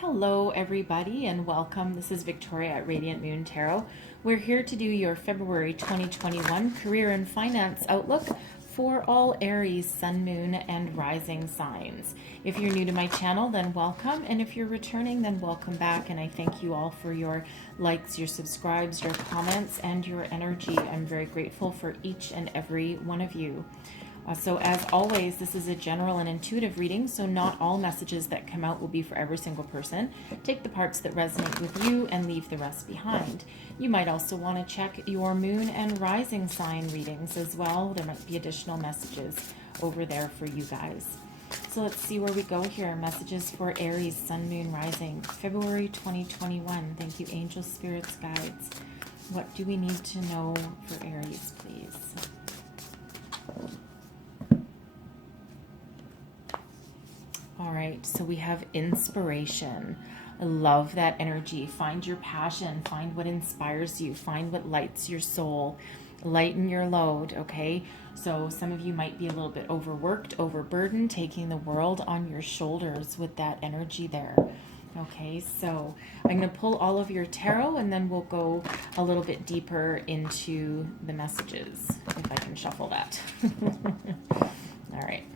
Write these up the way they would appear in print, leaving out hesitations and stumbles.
Hello everybody and welcome. This is Victoria at Radiant Moon Tarot. We're here to do your February 2021 career and finance outlook for all Aries, Sun, Moon, and Rising signs. If you're new to my channel, then welcome, and if you're returning, then welcome back, and I thank you all for your likes, your subscribes, your comments, and your energy. I'm very grateful for each and every one of you. So as always, this is a general and intuitive reading, so not all messages that come out will be for every single person. Take the parts that resonate with you and leave the rest behind. You might also want to check your moon and rising sign readings as well. There might be additional messages over there for you guys. So let's see where we go here. Messages for Aries, Sun, Moon, Rising, February 2021. Thank you, angels, spirits, guides. What do we need to know for Aries, please? All right, so we have inspiration. I love that energy. Find your passion. Find what inspires you. Find what lights your soul. Lighten your load, okay? So some of you might be a little bit overworked, overburdened, taking the world on your shoulders with that energy there. Okay, so I'm going to pull all of your tarot and then we'll go a little bit deeper into the messages, if I can shuffle that. All right.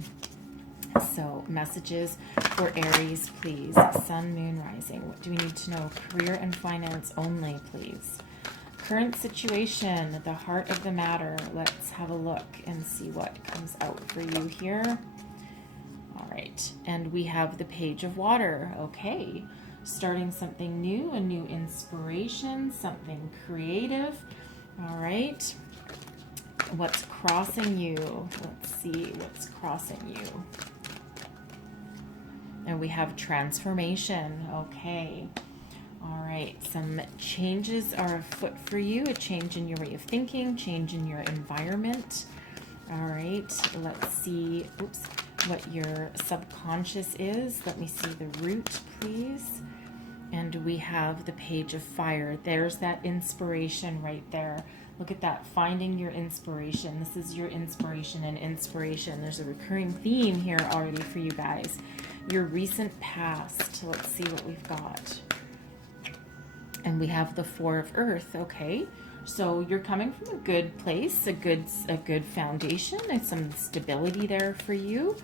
So messages for Aries, please. Sun, Moon, Rising. What do we need to know? Career and finance only, please. Current situation, the heart of the matter. Let's have a look and see what comes out for you here. All right. And we have the Page of Water. Okay. Starting something new, a new inspiration, something creative. All right. What's crossing you? Let's see what's crossing you. And we have transformation. Okay. All right. Some changes are afoot for you. A change in your way of thinking, change in your environment. All right. Let's see, what your subconscious is. Let me see the root, please. And we have the Page of Fire. There's that inspiration right there. Look at that, finding your inspiration. This is your inspiration and inspiration. There's a recurring theme here already for you guys. Your recent past. Let's see what we've got. And we have the Four of Earth. Okay, so you're coming from a good place, a good foundation, and some stability there for you.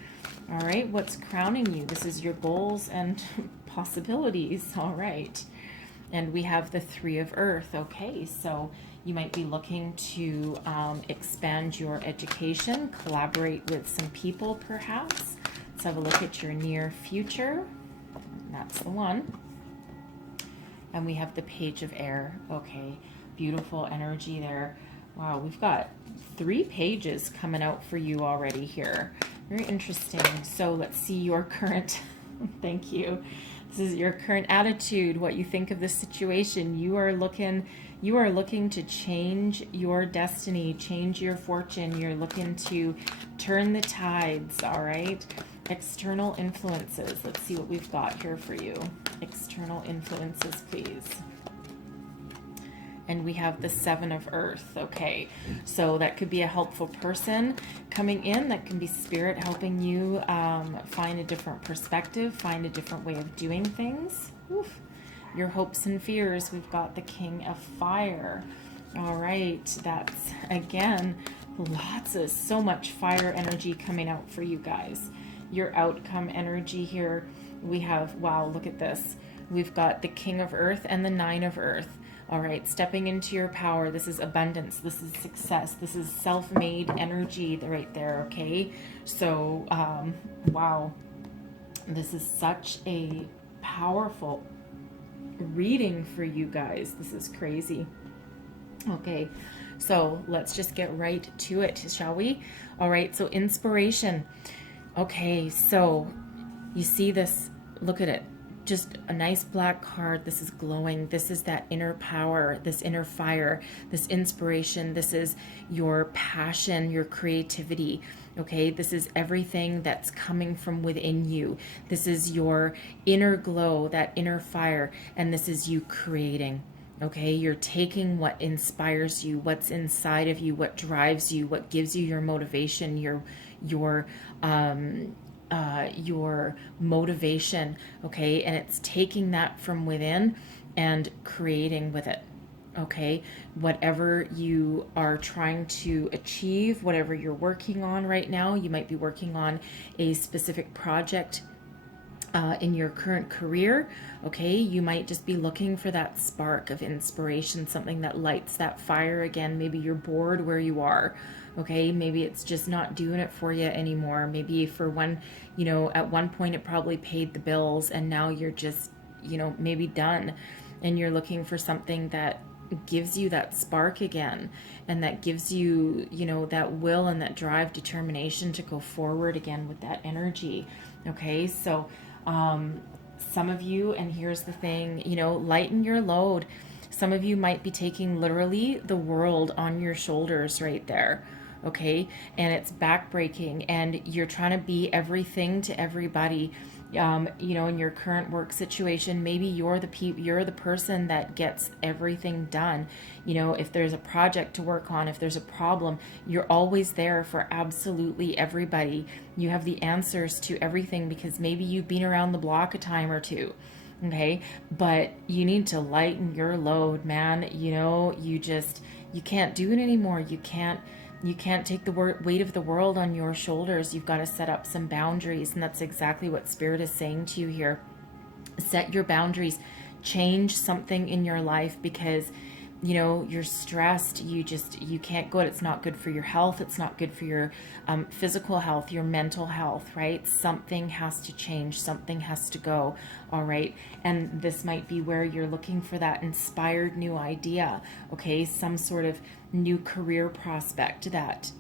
All right, what's crowning you? This is your goals and possibilities. All right, and we have the Three of Earth. Okay, so you might be looking to expand your education, collaborate with some people perhaps. Let's have a look at your near future. That's the one. And we have the Page of Air. Okay, beautiful energy there. Wow, we've got 3 pages coming out for you already here. Very interesting. So let's see your current, thank you. This is your current attitude, what you think of the situation. You are looking to change your destiny, change your fortune. You're looking to turn the tides, all right? External influences. Let's see what we've got here for you. External influences, please. And we have the Seven of Earth. Okay, so that could be a helpful person coming in. That can be spirit helping you find a different perspective, find a different way of doing things. Oof. Your hopes and fears. We've got the King of Fire. All right, that's again so much fire energy coming out for you guys. Your outcome energy here. We have, wow, look at this. We've got the King of Earth and the Nine of Earth. All right, stepping into your power. This is abundance. This is success. This is self-made energy right there, okay? So, wow. This is such a powerful reading for you guys. This is crazy. Okay, so let's just get right to it, shall we? All right, so inspiration. Okay, so you see this, look at it. Just a nice black card. This is glowing. This is that inner power, this inner fire, this inspiration. This is your passion, your creativity. Okay, this is everything that's coming from within you. This is your inner glow, that inner fire, and this is you creating. Okay, you're taking what inspires you, what's inside of you, what drives you, what gives you your motivation, your your motivation, okay? And it's taking that from within and creating with it, okay? Whatever you are trying to achieve, whatever you're working on right now, you might be working on a specific project in your current career, okay? You might just be looking for that spark of inspiration, something that lights that fire again. Maybe you're bored where you are, okay? Maybe it's just not doing it for you anymore. Maybe for one, you know, at one point it probably paid the bills, and now you're just, you know, maybe done, and you're looking for something that gives you that spark again, and that gives you, you know, that will and that drive, determination to go forward again with that energy, okay? So some of you, and here's the thing, you know, lighten your load. Some of you might be taking literally the world on your shoulders right there, okay? And it's backbreaking, and you're trying to be everything to everybody. You know, in your current work situation, maybe you're the person that gets everything done. You know, if there's a project to work on, if there's a problem, you're always there for absolutely everybody. You have the answers to everything because maybe you've been around the block a time or two. Okay, but you need to lighten your load, man. You know, you can't do it anymore. You can't take the weight of the world on your shoulders. You've got to set up some boundaries, and that's exactly what Spirit is saying to you here. Set your boundaries, change something in your life, because you know you're stressed. You can't go. It's not good for your health. It's not good for your physical health, your mental health, right? Something has to change. Something has to go. All right. And this might be where you're looking for that inspired new idea. Okay. Some sort of new career prospect that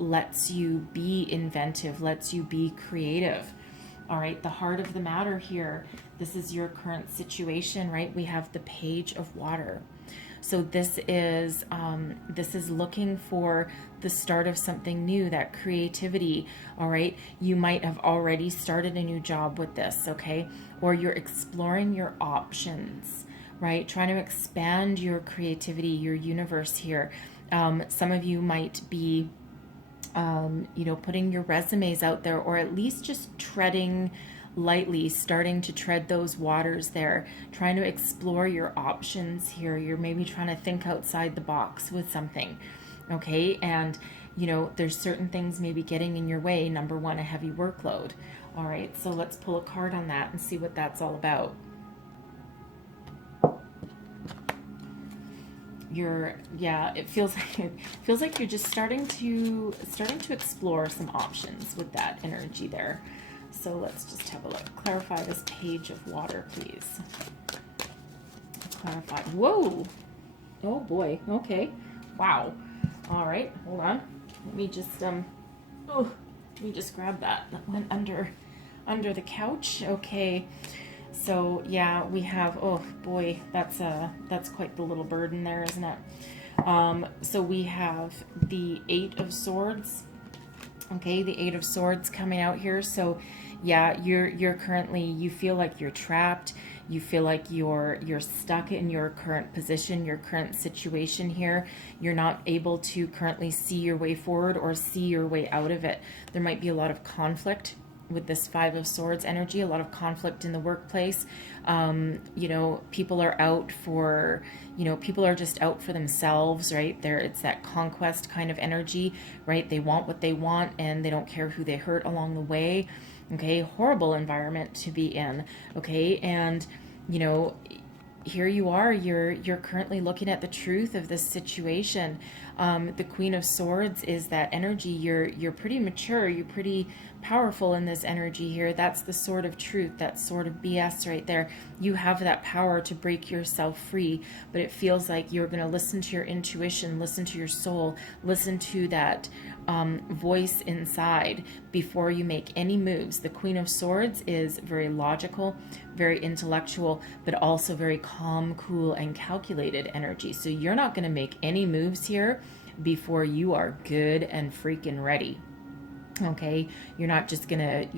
lets you be inventive, lets you be creative. All right, the heart of the matter here, this is your current situation, right? We have the Page of Water. So this is looking for the start of something new, that creativity. All right, you might have already started a new job with this, okay? Or you're exploring your options, right? Trying to expand your creativity, your universe here. Some of you might be, you know, putting your resumes out there, or at least just treading lightly, starting to tread those waters there, trying to explore your options here. You're maybe trying to think outside the box with something, okay? And, you know, there's certain things maybe getting in your way. Number one, a heavy workload. All right, so let's pull a card on that and see what that's all about. It feels like you're just starting to explore some options with that energy there. So let's just have a look. Clarify this Page of Water, please. Clarify. Whoa. Oh boy. Okay. Wow. All right. Hold on. Let me just grab that. That went under the couch. Okay. So yeah, we have, oh boy, that's quite the little burden there, isn't it? So we have the Eight of Swords. Okay, the Eight of Swords coming out here. So yeah, you're currently, you feel like you're trapped. You feel like you're stuck in your current position, your current situation here. You're not able to currently see your way forward or see your way out of it. There might be a lot of conflict with this Five of Swords energy, a lot of conflict in the workplace. You know, people are out for, you know, people are just out for themselves, right? It's that conquest kind of energy, right? They want what they want, and they don't care who they hurt along the way. Okay, horrible environment to be in. Okay, and you know, here you are, you're currently looking at the truth of this situation. The Queen of Swords is that energy. You're pretty mature, you're pretty powerful in this energy here. That's the sword of truth, that sword of BS right there. You have that power to break yourself free, but it feels like you're going to listen to your intuition, listen to your soul, listen to that voice inside before you make any moves. The Queen of Swords is very logical, very intellectual, but also very calm, cool, and calculated energy. So you're not going to make any moves here before you are good and freaking ready. Okay, you're not just gonna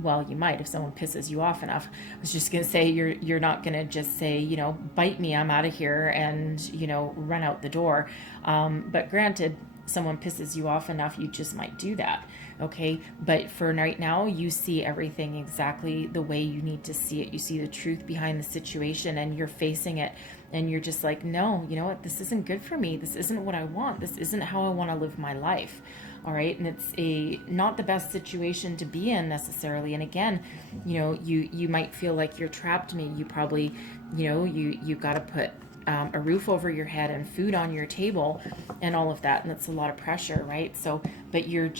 well, you might if someone pisses you off enough. I was just gonna say you're not gonna just say, you know, bite me, I'm out of here, and you know, run out the door. But granted, someone pisses you off enough, you just might do that. Okay, but for right now, you see everything exactly the way you need to see it. You see the truth behind the situation, and you're facing it, and you're just like, no, you know what, this isn't good for me. This isn't what I want. This isn't how I want to live my life. All right, and it's not the best situation to be in necessarily. And again, you know, you might feel like you're trapped. Maybe you probably, you know, you've got to put a roof over your head and food on your table and all of that, and that's a lot of pressure, right? So but you're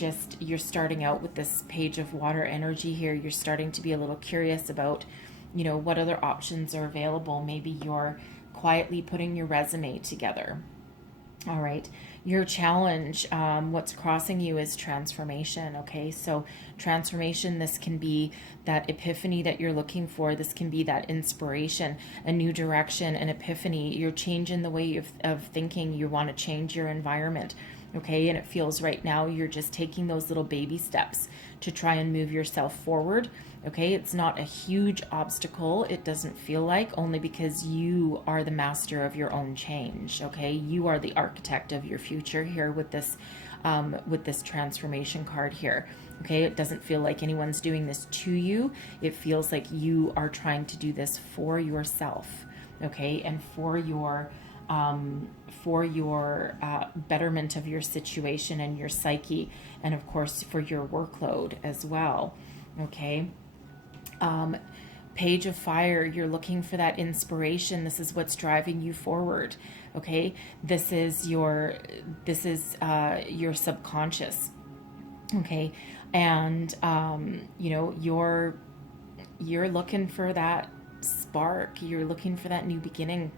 starting out with this page of water energy here. You're starting to be a little curious about, you know, what other options are available. Maybe you're quietly putting your resume together. All right, your challenge, what's crossing you is transformation. Okay, so transformation, this can be that epiphany that you're looking for. This can be that inspiration, a new direction, an epiphany. You're changing the way of thinking. You want to change your environment. Okay, and it feels right now you're just taking those little baby steps to try and move yourself forward. Okay, it's not a huge obstacle, it doesn't feel like, only because you are the master of your own change. Okay, you are the architect of your future here with this transformation card here. Okay, it doesn't feel like anyone's doing this to you. It feels like you are trying to do this for yourself. Okay, and for your betterment of your situation and your psyche, and of course for your workload as well. Okay. Page of fire, you're looking for that inspiration. This is what's driving you forward. Okay, this is your subconscious. Okay, and you know, you're looking for that spark. You're looking for that new beginning,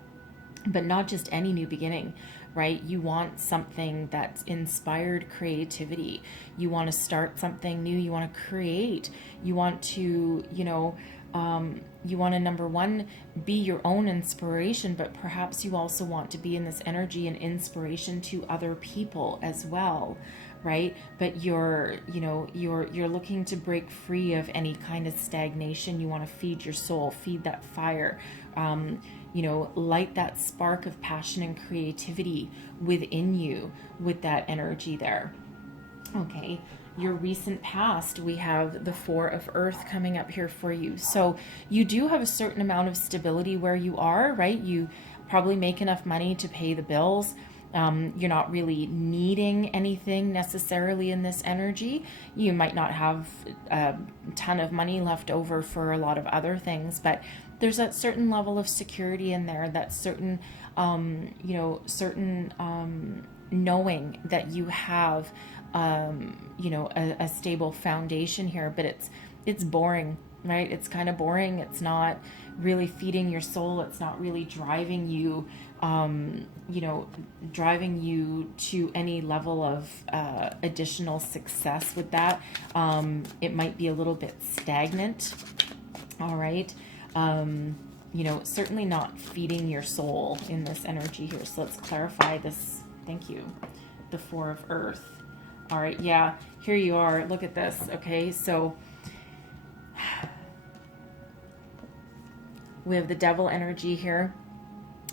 but not just any new beginning, right? You want something that's inspired creativity. You want to start something new. You want to create. You want to, you know, you want to, number one, be your own inspiration, but perhaps you also want to be in this energy and inspiration to other people as well, right? But you're looking to break free of any kind of stagnation. You want to feed your soul, feed that fire, you know, light that spark of passion and creativity within you with that energy there. Okay, your recent past, we have the Four of Earth coming up here for you. So you do have a certain amount of stability where you are, right? You probably make enough money to pay the bills. You're not really needing anything necessarily in this energy. You might not have a ton of money left over for a lot of other things, but there's that certain level of security in there, that certain, knowing that you have, a stable foundation here. But it's boring, right? It's kind of boring. It's not really feeding your soul. It's not really driving you, driving you to any level of additional success with that. It might be a little bit stagnant. All right. Certainly not feeding your soul in this energy here. So let's clarify this. Thank you. The Four of Earth. All right. Yeah. Here you are. Look at this. Okay. So we have the Devil energy here.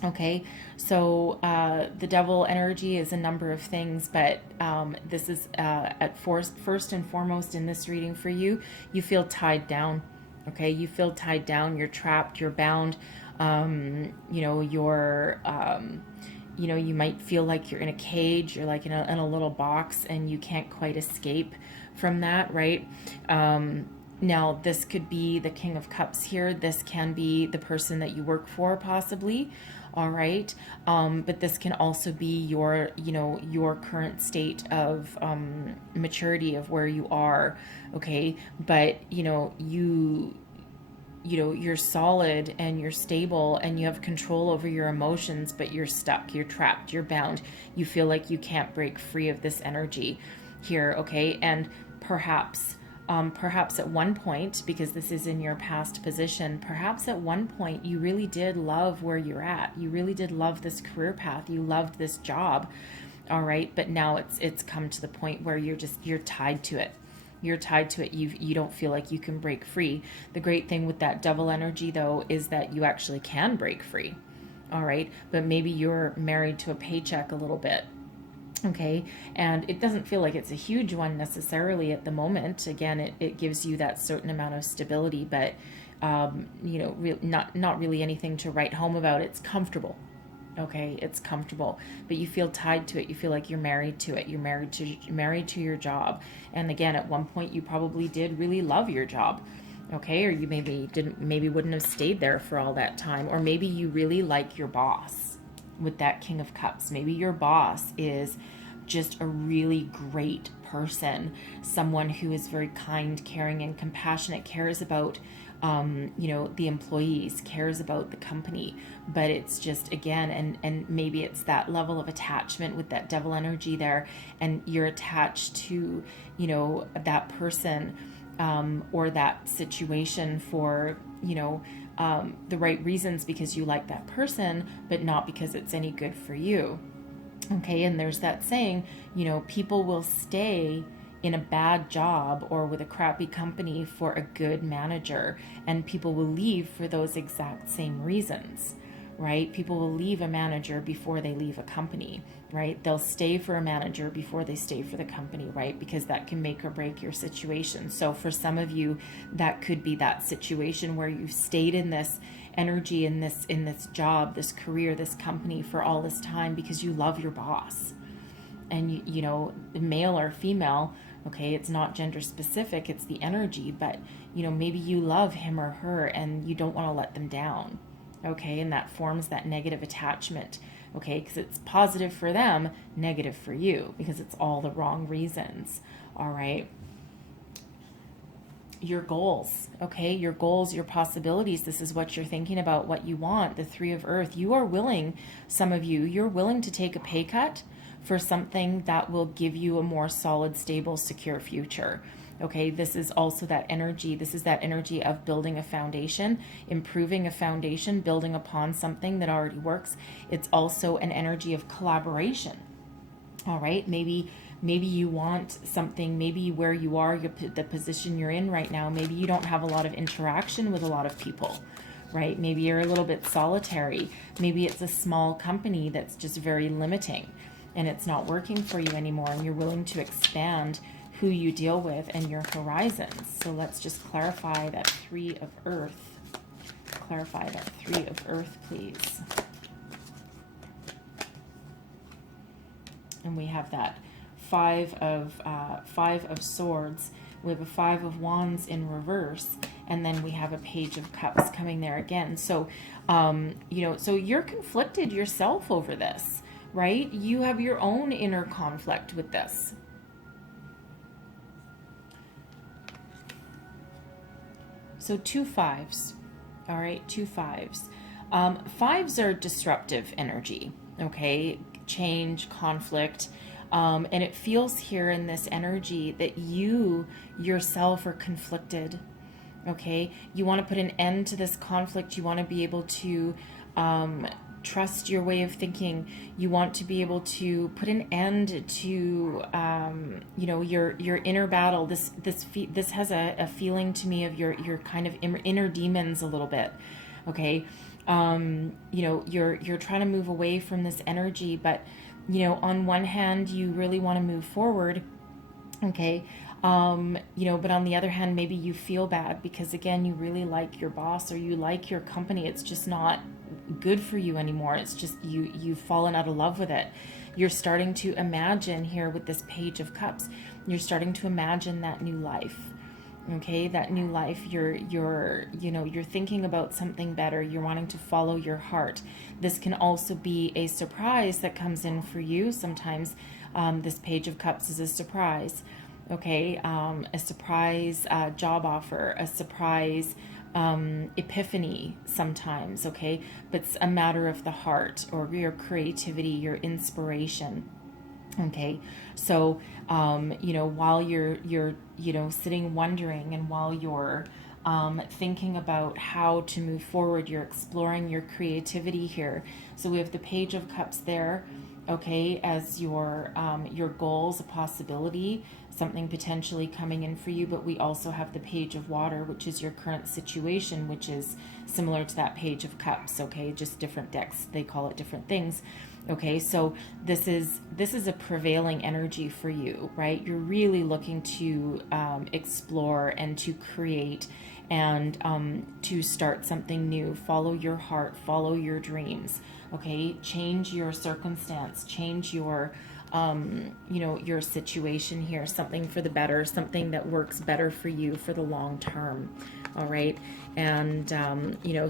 Okay, so the Devil energy is a number of things, but this is first and foremost in this reading for you, you feel tied down. Okay, you feel tied down, you're trapped, you're bound, you might feel like you're in a cage, you're like in a little box, and you can't quite escape from that, right? Now, this could be the King of Cups here. This can be the person that you work for, possibly. All right. But this can also be your current state of maturity of where you are. Okay. But, you're solid and you're stable and you have control over your emotions, but you're stuck, you're trapped, you're bound. You feel like you can't break free of this energy here. Okay. And perhaps at one point, because this is in your past position, perhaps at one point you really did love where you're at. You really did love this career path. You loved this job. All right. But now it's come to the point where you're tied to it. You're tied to it. You don't feel like you can break free. The great thing with that Devil energy, though, is that you actually can break free. All right. But maybe you're married to a paycheck a little bit. Okay, and it doesn't feel like it's a huge one necessarily at the moment. Again, it gives you that certain amount of stability, but you know, not really anything to write home about. It's comfortable. Okay, it's comfortable, but you feel tied to it. You feel like you're married to it. You're married to your job. And again, at one point you probably did really love your job. Okay, or you maybe wouldn't have stayed there for all that time, or maybe you really like your boss with that King of Cups. Maybe your boss is just a really great person, someone who is very kind, caring, and compassionate, cares about you know, the employees, cares about the company. But it's just, again, and maybe it's that level of attachment with that devil energy there, and you're attached to, you know, that person or that situation for, you know, the right reasons, because you like that person, but not because it's any good for you. Okay, and there's that saying, you know, people will stay in a bad job or with a crappy company for a good manager, and people will leave for those exact same reasons, right? People will leave a manager before they leave a company, right? They'll stay for a manager before they stay for the company, right? Because that can make or break your situation. So for some of you, that could be that situation where you've stayed in this energy, in this job, this career, this company for all this time because you love your boss. And you know, male or female, okay, it's not gender specific, it's the energy, but you know, maybe you love him or her and you don't want to let them down. Okay, and that forms that negative attachment. Okay, because it's positive for them, negative for you, because it's all the wrong reasons. All right. Your goals, okay, your goals, your possibilities. This is what you're thinking about, what you want. The Three of Earth. You are willing, some of you, you're willing to take a pay cut for something that will give you a more solid, stable, secure future. Okay, this is also that energy. This is that energy of building a foundation, improving a foundation, building upon something that already works. It's also an energy of collaboration. All right, maybe you want something, maybe where you are, the position you're in right now, maybe you don't have a lot of interaction with a lot of people, right? Maybe you're a little bit solitary. Maybe it's a small company that's just very limiting and it's not working for you anymore, and you're willing to expand who you deal with and your horizons. So let's just clarify that Three of Earth. Clarify that Three of Earth, please. And we have that Five of Swords. We have a Five of Wands in reverse, and then we have a Page of Cups coming there again. So, you know, so you're conflicted yourself over this, right? You have your own inner conflict with this. So 2 5s, all right, 2 5s. 5s are disruptive energy, okay? Change, conflict. And it feels here in this energy that you yourself are conflicted, okay? You want to put an end to this conflict. You want to be able to trust your way of thinking. You want to be able to put an end to, you know, your inner battle. This has a feeling to me of your kind of inner demons a little bit, okay? You know, you're trying to move away from this energy, but you know, on one hand, you really want to move forward, okay? You know, but on the other hand, maybe you feel bad because, again, you really like your boss or you like your company. It's just not good for you anymore. It's just you've fallen out of love with it. You're starting to imagine here with this Page of Cups, you're starting to imagine that new life. Okay, that new life, you're thinking about something better. You're wanting to follow your heart. This can also be a surprise that comes in for you. Sometimes this Page of Cups is a surprise. Okay, a surprise job offer, a surprise epiphany sometimes. Okay, but it's a matter of the heart or your creativity, your inspiration. Okay, so you know, while you're you know, sitting wondering, and while you're thinking about how to move forward, you're exploring your creativity here. So we have the Page of Cups there, okay, as your goals, a possibility, something potentially coming in for you. But we also have the Page of Water, which is your current situation, which is similar to that Page of Cups. Okay, just different decks, they call it different things. Okay, so this is a prevailing energy for you, right? You're really looking to explore and to create and to start something new. Follow your heart, follow your dreams. Okay, change your circumstance, change your your situation here, something for the better, something that works better for you for the long term. All right. And,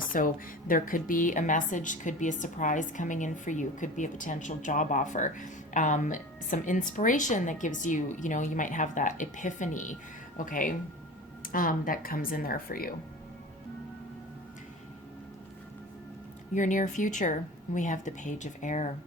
so there could be a message, could be a surprise coming in for you, could be a potential job offer, some inspiration that gives you, you might have that epiphany. Okay. That comes in there for you. Your near future, we have the Page of Air.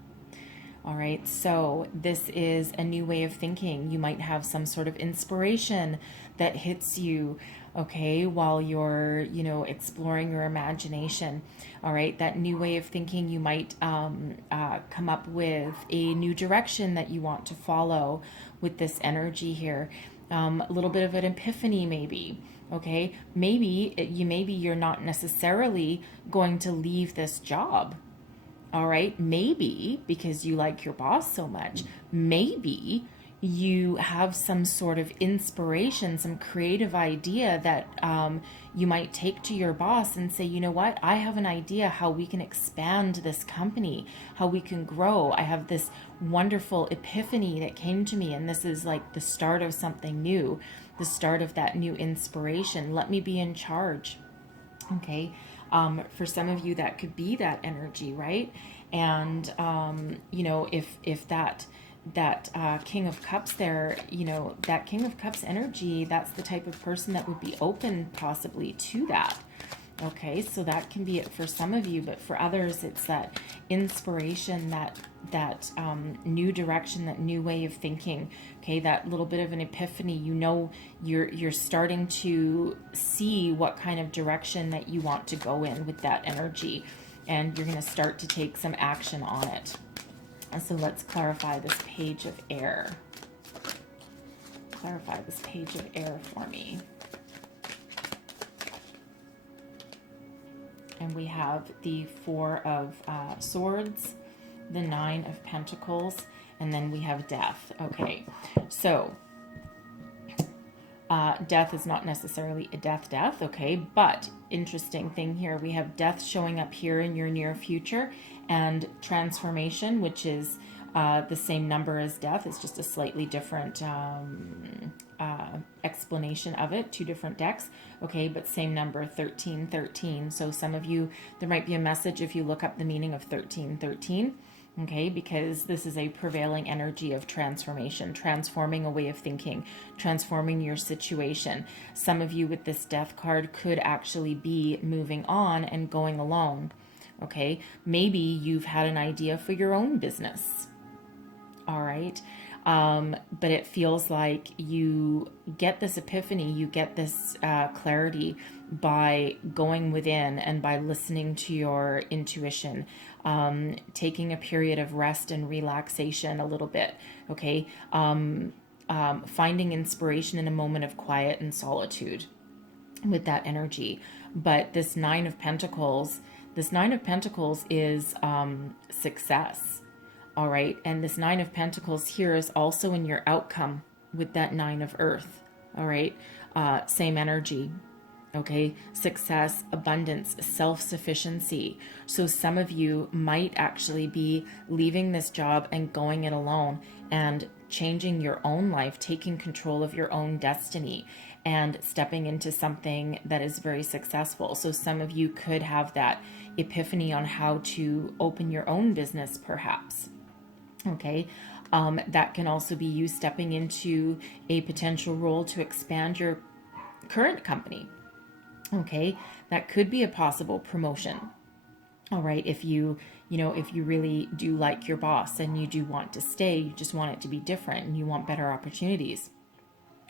All right, so this is a new way of thinking. You might have some sort of inspiration that hits you, okay, while you're, exploring your imagination. All right, that new way of thinking, you might come up with a new direction that you want to follow with this energy here. A little bit of an epiphany, maybe. Okay, maybe you're not necessarily going to leave this job. All right, maybe because you like your boss so much, maybe you have some sort of inspiration, some creative idea that you might take to your boss and say, you know what, I have an idea how we can expand this company, how we can grow. I have this wonderful epiphany that came to me, and this is like the start of something new, the start of that new inspiration. Let me be in charge. Okay. For some of you, that could be that energy, right? And, if that King of Cups there, that King of Cups energy, that's the type of person that would be open possibly to that. Okay, so that can be it for some of you, but for others, it's that inspiration, that new direction, that new way of thinking. Okay, that little bit of an epiphany. You're starting to see what kind of direction that you want to go in with that energy, and you're going to start to take some action on it. And so let's clarify this Page of Air. Clarify this Page of Air for me. And we have the Four of Swords, the Nine of Pentacles, and then we have Death. Okay, so death is not necessarily a death, okay, but interesting thing here, we have death showing up here in your near future, and transformation, which is the same number as death. It's just a slightly different explanation of it, two different decks, okay, but same number, 1313. So some of you, there might be a message if you look up the meaning of 1313, okay, because this is a prevailing energy of transformation, transforming a way of thinking, transforming your situation. Some of you with this Death card could actually be moving on and going alone, okay. Maybe you've had an idea for your own business, all right, but it feels like you get this epiphany, you get this clarity by going within and by listening to your intuition, taking a period of rest and relaxation a little bit, okay, finding inspiration in a moment of quiet and solitude with that energy. But this Nine of Pentacles is success. All right, and this Nine of Pentacles here is also in your outcome with that Nine of Earth. All right, same energy. Okay, success, abundance, self-sufficiency. So some of you might actually be leaving this job and going it alone and changing your own life, taking control of your own destiny and stepping into something that is very successful. So some of you could have that epiphany on how to open your own business, perhaps. Okay, that can also be you stepping into a potential role to expand your current company. Okay, that could be a possible promotion. All right, if you really do like your boss and you do want to stay, you just want it to be different and you want better opportunities.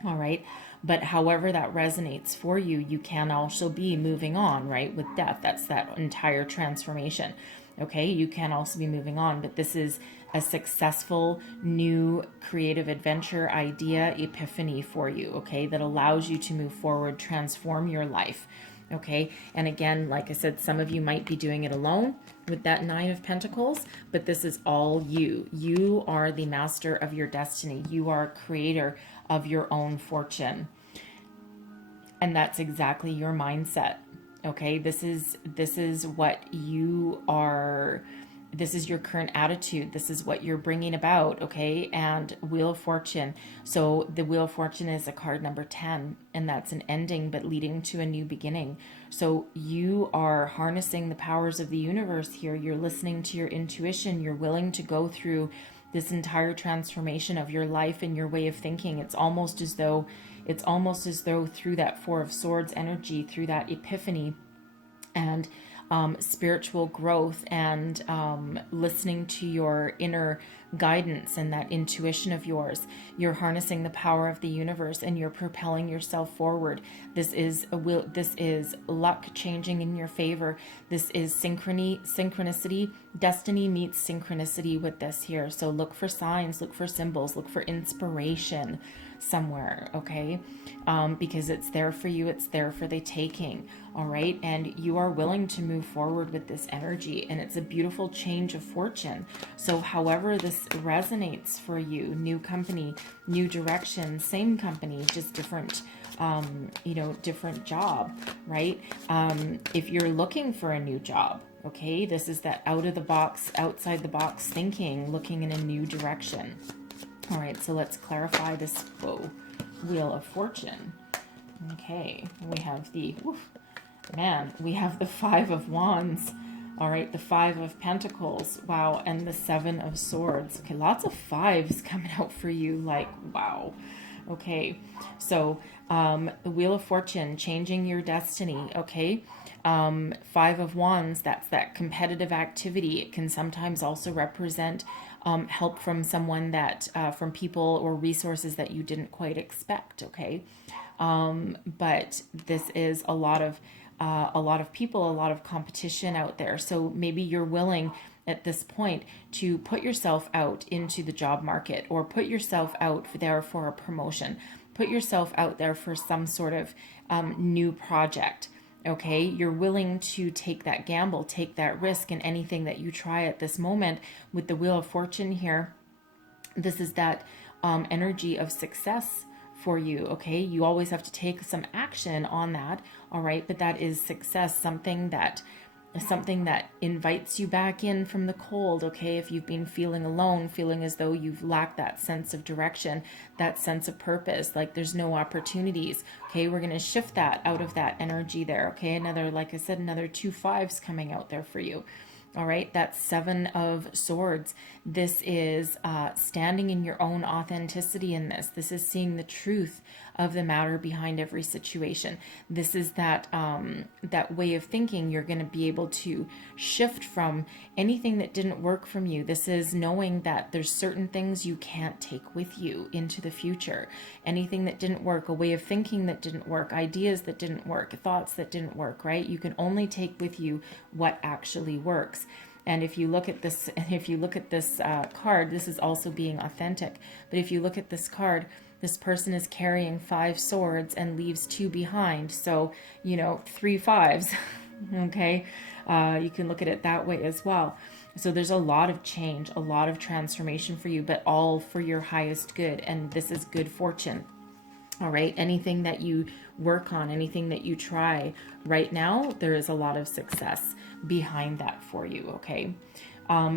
All right, but however that resonates for you, you can also be moving on, right? With death, that's that entire transformation. Okay, you can also be moving on, but this is a successful new creative adventure idea epiphany for you, okay, that allows you to move forward, transform your life. Okay, and again, like I said, some of you might be doing it alone with that Nine of Pentacles, but this is all you. You are the master of your destiny. You are a creator of your own fortune. And that's exactly your mindset. Okay, this is what you are. This is your current attitude. This is what you're bringing about, okay? And Wheel of Fortune. So the Wheel of Fortune is a card number 10, and that's an ending but leading to a new beginning. So you are harnessing the powers of the universe here. You're listening to your intuition. You're willing to go through this entire transformation of your life and your way of thinking. It's almost as though through that Four of Swords energy, through that epiphany and spiritual growth and listening to your inner guidance and that intuition of yours, you're harnessing the power of the universe and you're propelling yourself forward. This is luck changing in your favor. This is synchronicity. Destiny meets synchronicity with this here. So look for signs, look for symbols, look for inspiration somewhere, okay? Because it's there for you, it's there for the taking, all right? And you are willing to move forward with this energy, and it's a beautiful change of fortune. So however this resonates for you, new company, new direction, same company, just different, different job, right? If you're looking for a new job, okay, this is that outside the box thinking, looking in a new direction. All right, so let's clarify this Wheel of Fortune. Okay, we have we have the Five of Wands. All right, the Five of Pentacles. Wow, and the Seven of Swords. Okay, lots of fives coming out for you, like, wow. Okay, so the Wheel of Fortune, changing your destiny, okay? Five of Wands, that's that competitive activity. It can sometimes also represent help from someone that, from people or resources that you didn't quite expect, okay? But this is a lot of people, a lot of competition out there. So maybe you're willing at this point to put yourself out into the job market, or put yourself out there for a promotion, put yourself out there for some sort of new project. Okay, you're willing to take that gamble, take that risk in anything that you try at this moment. With the Wheel of Fortune here, this is that energy of success for you, okay? You always have to take some action on that, all right? But that is success, something that invites you back in from the cold, okay? If you've been feeling alone, feeling as though you've lacked that sense of direction, that sense of purpose, like there's no opportunities, okay? We're going to shift that out of that energy there, okay? Like I said, another 2 fives coming out there for you. All right, that's Seven of Swords. This is standing in your own authenticity in this. This is seeing the truth of the matter behind every situation. This is that that way of thinking. You're going to be able to shift from anything that didn't work from you. This is knowing that there's certain things you can't take with you into the future. Anything that didn't work, a way of thinking that didn't work, ideas that didn't work, thoughts that didn't work, right? You can only take with you what actually works. And if you look at this, card, this is also being authentic. But if you look at this card, this person is carrying 5 swords and leaves 2 behind. So, 3 fives, okay? You can look at it that way as well. So there's a lot of change, a lot of transformation for you, but all for your highest good. And this is good fortune. All right. Anything that you work on, anything that you try right now, there is a lot of success behind that for you. Okay.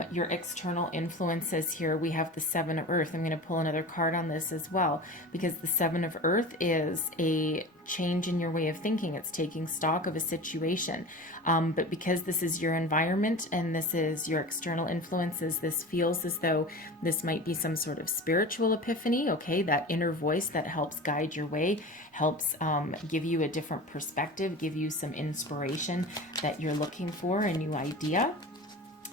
Your external influences here, we have the Seven of Earth. I'm going to pull another card on this as well, because the Seven of Earth is a change in your way of thinking. It's taking stock of a situation. But because this is your environment and this is your external influences, this feels as though this might be some sort of spiritual epiphany. Okay. That inner voice that helps guide your way, helps give you a different perspective, give you some inspiration that you're looking for, a new idea.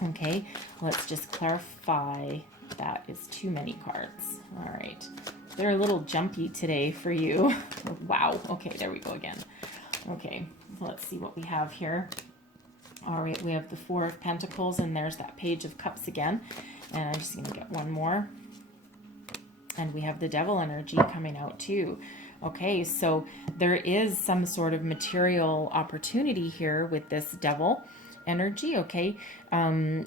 Okay, let's just clarify. That is too many cards. All right. They're a little jumpy today for you. Wow. Okay, there we go again. Okay, so let's see what we have here. All right, we have the Four of Pentacles, and there's that Page of Cups again. And I'm just going to get one more. And we have the Devil energy coming out too. Okay, so there is some sort of material opportunity here with this devil energy. Okay,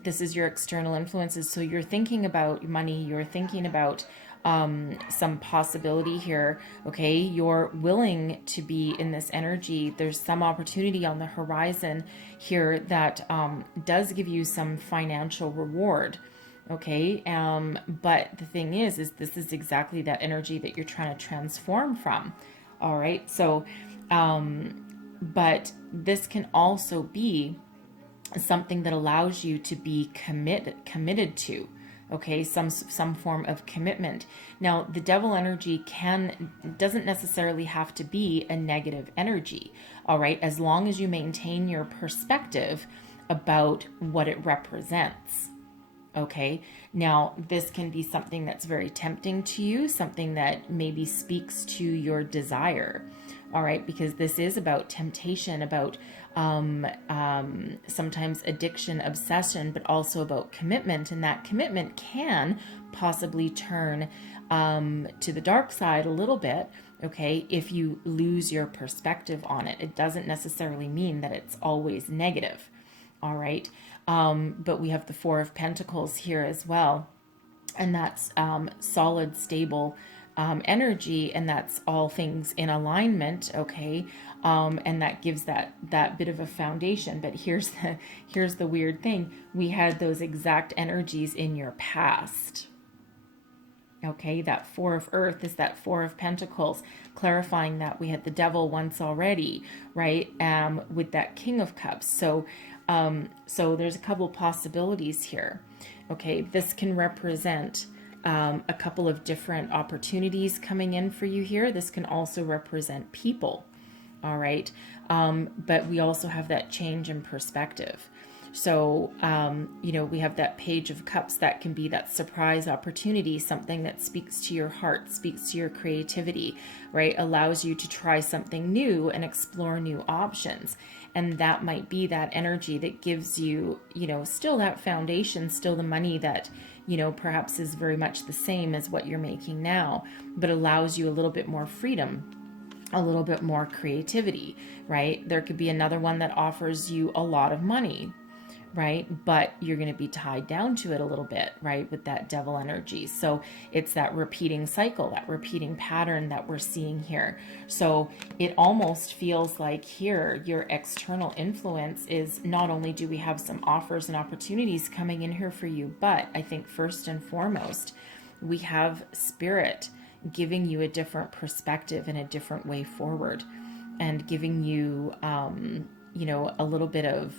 this is your external influences. So you're thinking about money, you're thinking about some possibility here. Okay, you're willing to be in this energy. There's some opportunity on the horizon here that does give you some financial reward. Okay, but the thing is this is exactly that energy that you're trying to transform from. All right, so but this can also be something that allows you to be committed to, okay, some form of commitment. Now the devil energy doesn't necessarily have to be a negative energy, all right, as long as you maintain your perspective about what it represents. Okay, now this can be something that's very tempting to you, something that maybe speaks to your desire. All right, because this is about temptation, about sometimes addiction, obsession, but also about commitment. And that commitment can possibly turn to the dark side a little bit, okay, if you lose your perspective on it. It doesn't necessarily mean that it's always negative. All right. But we have the Four of Pentacles here as well. And that's solid, stable energy. And that's all things in alignment. Okay. And that gives that bit of a foundation. But here's the weird thing. We had those exact energies in your past. Okay, that Four of Earth is that Four of Pentacles, clarifying that we had the devil once already, right? With that King of Cups. So there's a couple possibilities here. Okay, this can represent a couple of different opportunities coming in for you here. This can also represent people. All right, but we also have that change in perspective. So, we have that Page of Cups that can be that surprise opportunity, something that speaks to your heart, speaks to your creativity, right? Allows you to try something new and explore new options. And that might be that energy that gives you, still that foundation, still the money that, perhaps is very much the same as what you're making now, but allows you a little bit more freedom, a little bit more creativity, right? There could be another one that offers you a lot of money, right? But you're going to be tied down to it a little bit, right? With that devil energy. So it's that repeating cycle, that repeating pattern that we're seeing here. So it almost feels like here, your external influence is not only do we have some offers and opportunities coming in here for you, but I think first and foremost, we have Spirit giving you a different perspective and a different way forward, and giving you, a little bit of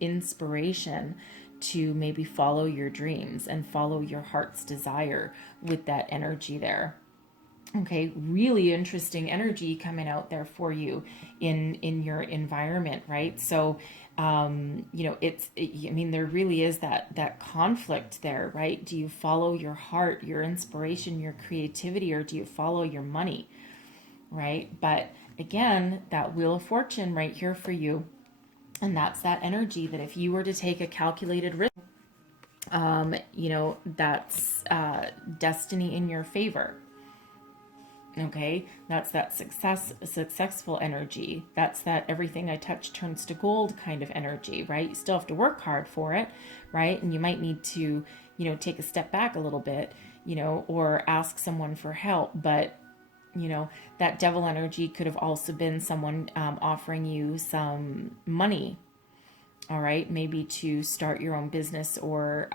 inspiration to maybe follow your dreams and follow your heart's desire with that energy there. Okay, really interesting energy coming out there for you in your environment, right? So, there really is that conflict there, right? Do you follow your heart, your inspiration, your creativity, or do you follow your money, right? But again, that Wheel of Fortune right here for you. And that's that energy that if you were to take a calculated risk, that's destiny in your favor. Okay, that's that successful energy. That's that everything I touch turns to gold kind of energy, right? You still have to work hard for it, right? And you might need to, take a step back a little bit, or ask someone for help. But that devil energy could have also been someone offering you some money, all right, maybe to start your own business, or,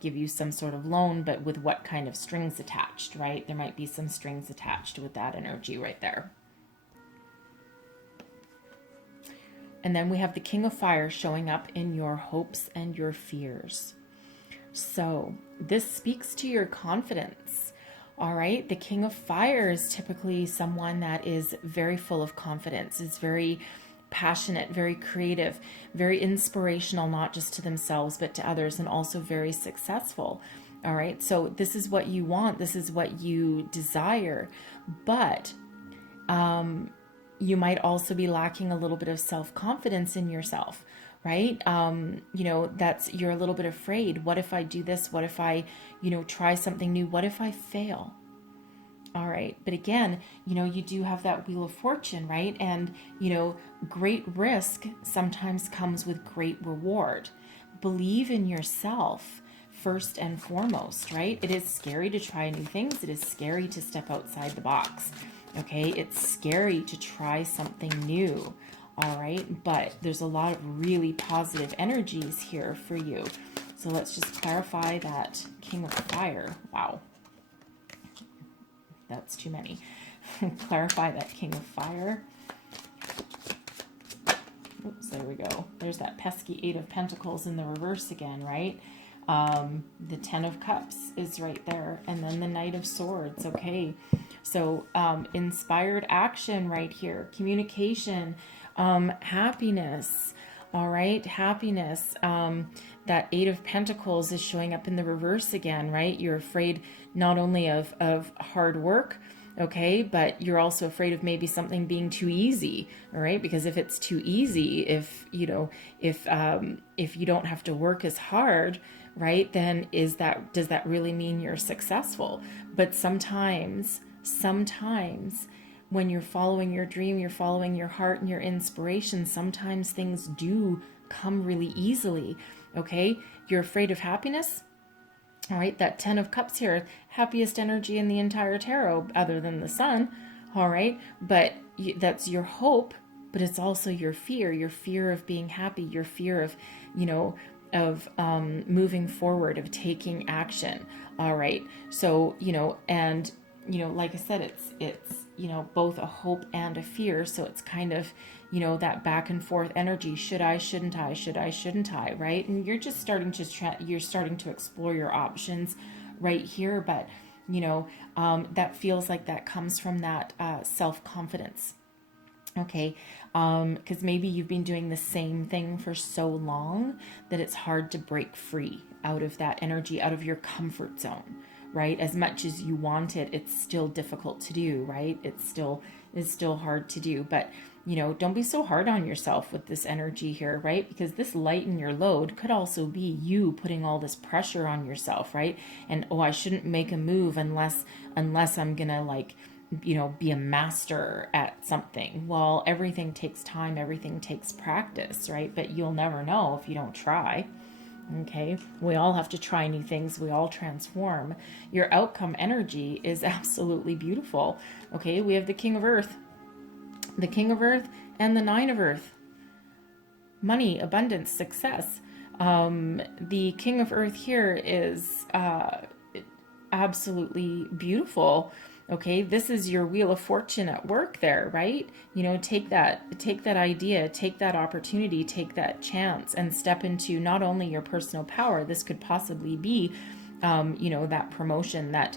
give you some sort of loan, but with what kind of strings attached, right? There might be some strings attached with that energy right there. And then we have the King of Fire showing up in your hopes and your fears. So this speaks to your confidence. All right, the King of Fire is typically someone that is very full of confidence, is very passionate, very creative, very inspirational, not just to themselves, but to others, and also very successful. All right, so this is what you want, this is what you desire, but you might also be lacking a little bit of self-confidence in yourself, right? You're a little bit afraid. What if I do this? What if I, try something new? What if I fail? All right. But again, you do have that Wheel of Fortune, right? And, great risk sometimes comes with great reward. Believe in yourself first and foremost, right? It is scary to try new things. It is scary to step outside the box. Okay. It's scary to try something new. All right. But there's a lot of really positive energies here for you. So let's just clarify that King of Fire. Wow. That's too many. Clarify that King of Fire. Oops, there we go. There's that pesky Eight of Pentacles in the reverse again, right? The Ten of Cups is right there. And then the Knight of Swords, okay? So inspired action right here. Communication, happiness, all right? Happiness. That Eight of Pentacles is showing up in the reverse again, right? You're afraid not only of hard work, okay, but you're also afraid of maybe something being too easy, all right? Because if it's too easy, if you don't have to work as hard, right, then does that really mean you're successful? But sometimes when you're following your dream, you're following your heart and your inspiration, sometimes things do come really easily, okay? You're afraid of happiness? All right, that Ten of Cups here, happiest energy in the entire tarot other than the sun, all right? But that's your hope, but it's also your fear of being happy, your fear of, moving forward, of taking action, all right? So, and, like I said, it's both a hope and a fear, so it's kind of, that back and forth energy. Should I, shouldn't I, right? And you're just starting to explore your options right here. But, that feels like that comes from that self-confidence. Okay. Because maybe you've been doing the same thing for so long that it's hard to break free out of that energy, out of your comfort zone, right? As much as you want it, it's still difficult to do, right? It's still hard to do. But, don't be so hard on yourself with this energy here, right? Because this lighten your load could also be you putting all this pressure on yourself, right? And, I shouldn't make a move unless I'm gonna be a master at something. Well, everything takes time, everything takes practice, right? But you'll never know if you don't try. Okay, we all have to try new things. We all transform. Your outcome energy is absolutely beautiful. Okay, we have the King of Earth, and the Nine of Earth. Money, abundance, success. The King of Earth here is absolutely beautiful. Okay, this is your Wheel of Fortune at work there, right? Take that idea, take that opportunity, take that chance, and step into not only your personal power. This could possibly be, that promotion, that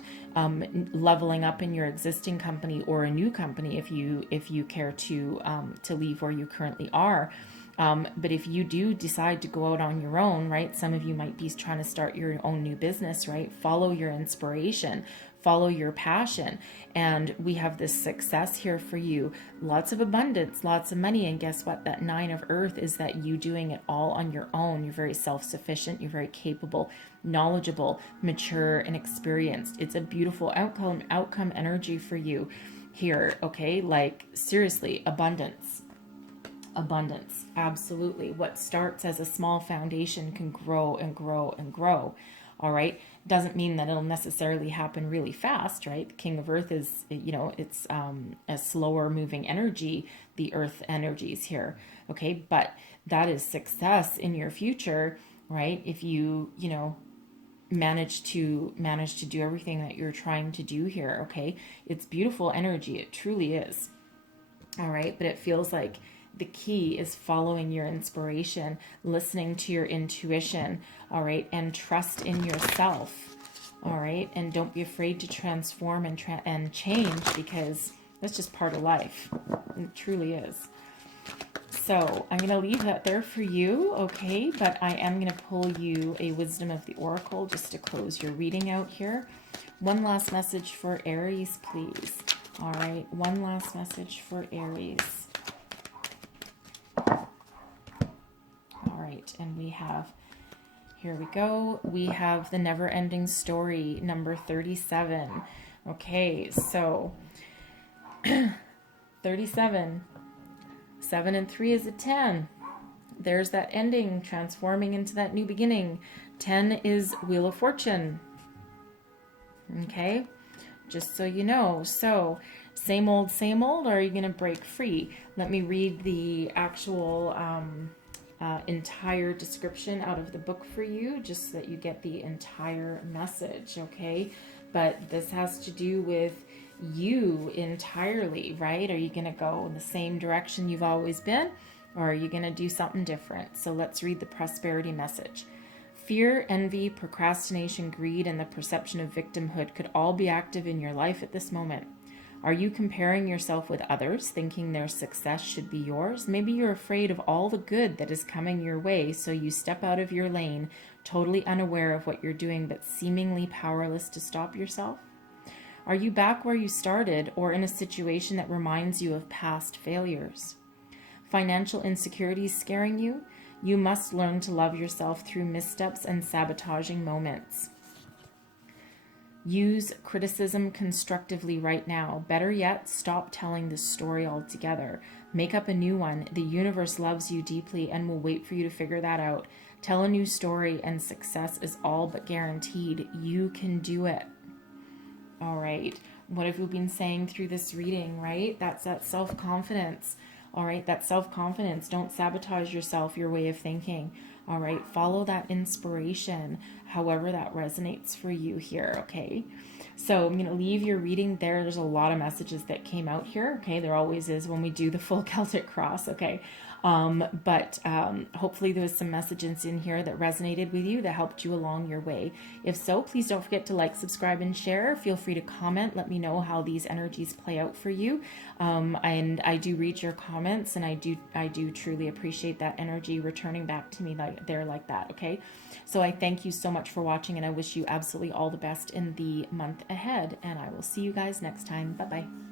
leveling up in your existing company, or a new company if you care to leave where you currently are. But if you do decide to go out on your own, right? Some of you might be trying to start your own new business, right? Follow your inspiration, follow your passion. And we have this success here for you. Lots of abundance, lots of money. And guess what? That Nine of Earth is that you doing it all on your own. You're very self-sufficient. You're very capable, knowledgeable, mature, and experienced. It's a beautiful outcome energy for you here. Okay. Like seriously, abundance, absolutely. What starts as a small foundation can grow and grow and grow. All right, doesn't mean that it'll necessarily happen really fast, right? The King of Earth is, it's a slower moving energy, the Earth energies here. Okay, but that is success in your future, right? If you manage to do everything that you're trying to do here. Okay, it's beautiful energy. It truly is. All right, but it feels like the key is following your inspiration, listening to your intuition, all right, and trust in yourself, all right, and don't be afraid to transform and change, because that's just part of life. It truly is. So I'm going to leave that there for you, okay, but I am going to pull you a Wisdom of the Oracle just to close your reading out here. One last message for Aries, please. All right, one last message for Aries. And we have, here we go, we have the Never Ending Story, number 37. Okay, so 37. 7 and 3 is a 10. There's that ending, transforming into that new beginning. 10 is Wheel of Fortune. Okay, just so you know. So, same old, or are you going to break free? Let me read the actual entire description out of the book for you, just so that you get the entire message, okay? But this has to do with you entirely, right? Are you going to go in the same direction you've always been, or are you going to do something different? So let's read the prosperity message. Fear, envy, procrastination, greed, and the perception of victimhood could all be active in your life at this moment. Are you comparing yourself with others, thinking their success should be yours? Maybe you're afraid of all the good that is coming your way, so you step out of your lane, totally unaware of what you're doing, but seemingly powerless to stop yourself. Are you back where you started, or in a situation that reminds you of past failures? Financial insecurities scaring you? You must learn to love yourself through missteps and sabotaging moments. Use criticism constructively right now. Better yet, stop telling this story altogether. Make up a new one. The universe loves you deeply and will wait for you to figure that out. Tell a new story, and success is all but guaranteed. You can do it. All right. What have you been saying through this reading, right? That's that self-confidence. All right. That self-confidence. Don't sabotage yourself, your way of thinking. All right. Follow that inspiration, however that resonates for you here. Okay. So I'm going to leave your reading there. There's a lot of messages that came out here. Okay. There always is when we do the full Celtic cross. Okay. But hopefully there was some messages in here that resonated with you, that helped you along your way. If so, please don't forget to like, subscribe, and share. Feel free to comment. Let me know how these energies play out for you. And I do read your comments, and I do truly appreciate that energy returning back to me like that. Okay. So I thank you so much for watching, and I wish you absolutely all the best in the month ahead, and I will see you guys next time. Bye-bye.